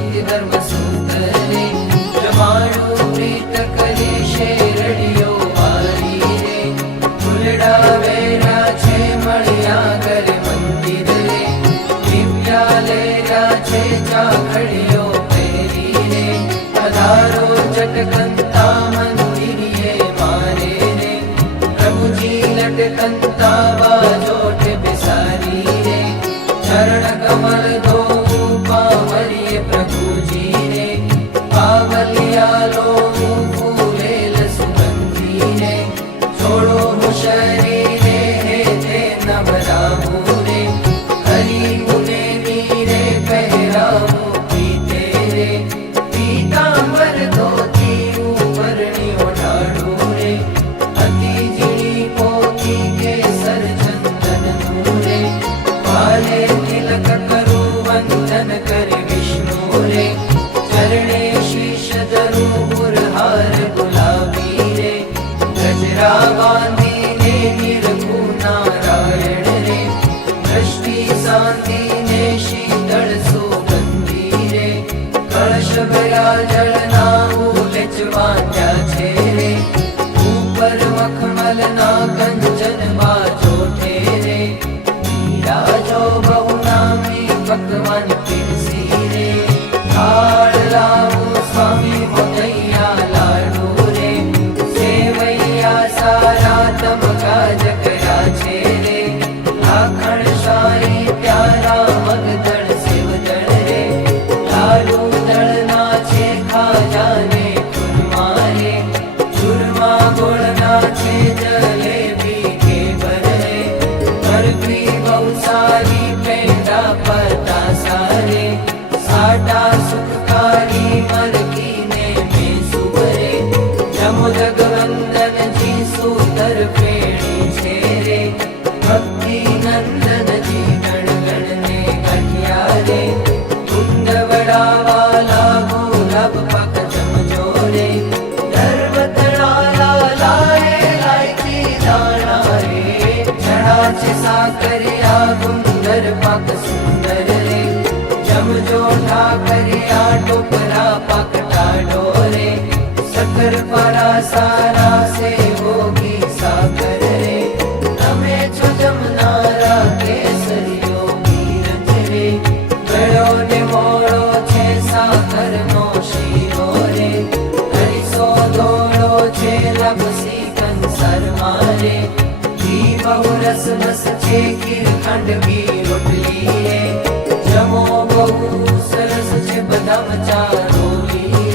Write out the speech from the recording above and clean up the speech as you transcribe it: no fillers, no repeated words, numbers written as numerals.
भक्ति धर्म सूत्र रे जमाड़ू प्रीत करे शेरड़ियो वाली रे फूलड़ा वेरा छे मळिया करे मंदिर रे दिव्या लेरा छे चाखड़ियो पेरी रे पधारो चटकंता मंदिरिये मारे रे प्रभुजी लटकंता बाजोट बिसारी रे चरण कमल दो पावलिये प्रभुजी रे पावलिया लो फूलेल सुगंधी रे छोड़ो शरीरे हे थे नवराहु रे हरि मुने नीरे पहराहु पीते रे पीतांबर धोती ऊपर ओढ़ाड़ू रे अति जीणी पोती के सर चंदन रे वाले तिलक करू वंदन करे विष्णु रे चरणे शीश धरू हार गुलाबी रे गजरा बांधी ने निरखू नारायण रे दृष्टि शांति ने शीतल सुगंधी रे कलश भया जलना उलचवांजा छे रे ऊपर मखमल ना कंचन बाजो ठेरे जो बहुनामी पकवान पिरसी रे थाल लावू स्वामी मोदैया लाडू रे सेवैया सारा तम काज करा छे रे आखण साई प्यारा मगदड़ सेवदड़ रे लाडू दड़ना छे खाजा ने खुरमारे चूरमा गोळना छे जलेबी के बरे बर्फी बहु सारी पेंडा पता सारे साटा सुखकारी मरकी ने में सुबरे जमो जगवंदन जी सूतर पेड़ी छेरे भक्ति नंदन जी गण गण ने गठिया रे कुंड बड़ा वाला गुलाब पक जमजोरे दरबतड़ा लाए लाइची दाना रे चढ़ा छे साकरिया गुंदर पाक सुंदर रे जमजो ठाकरिया टोपरा पकटा डोरे सकर परा सारा से होगी साकर रे તમે છો જમનારા કેસરીઓ બીરજ રે ગળો ને મોળો છે સાકરનો શીરો રે હરીસો દોડો છે લપસી કંસર મારે ઘી બહુ રસ બસ છે ખીરખંડ બી રોટલી રે જમો બહુ સરસ છે બધા ચારોલી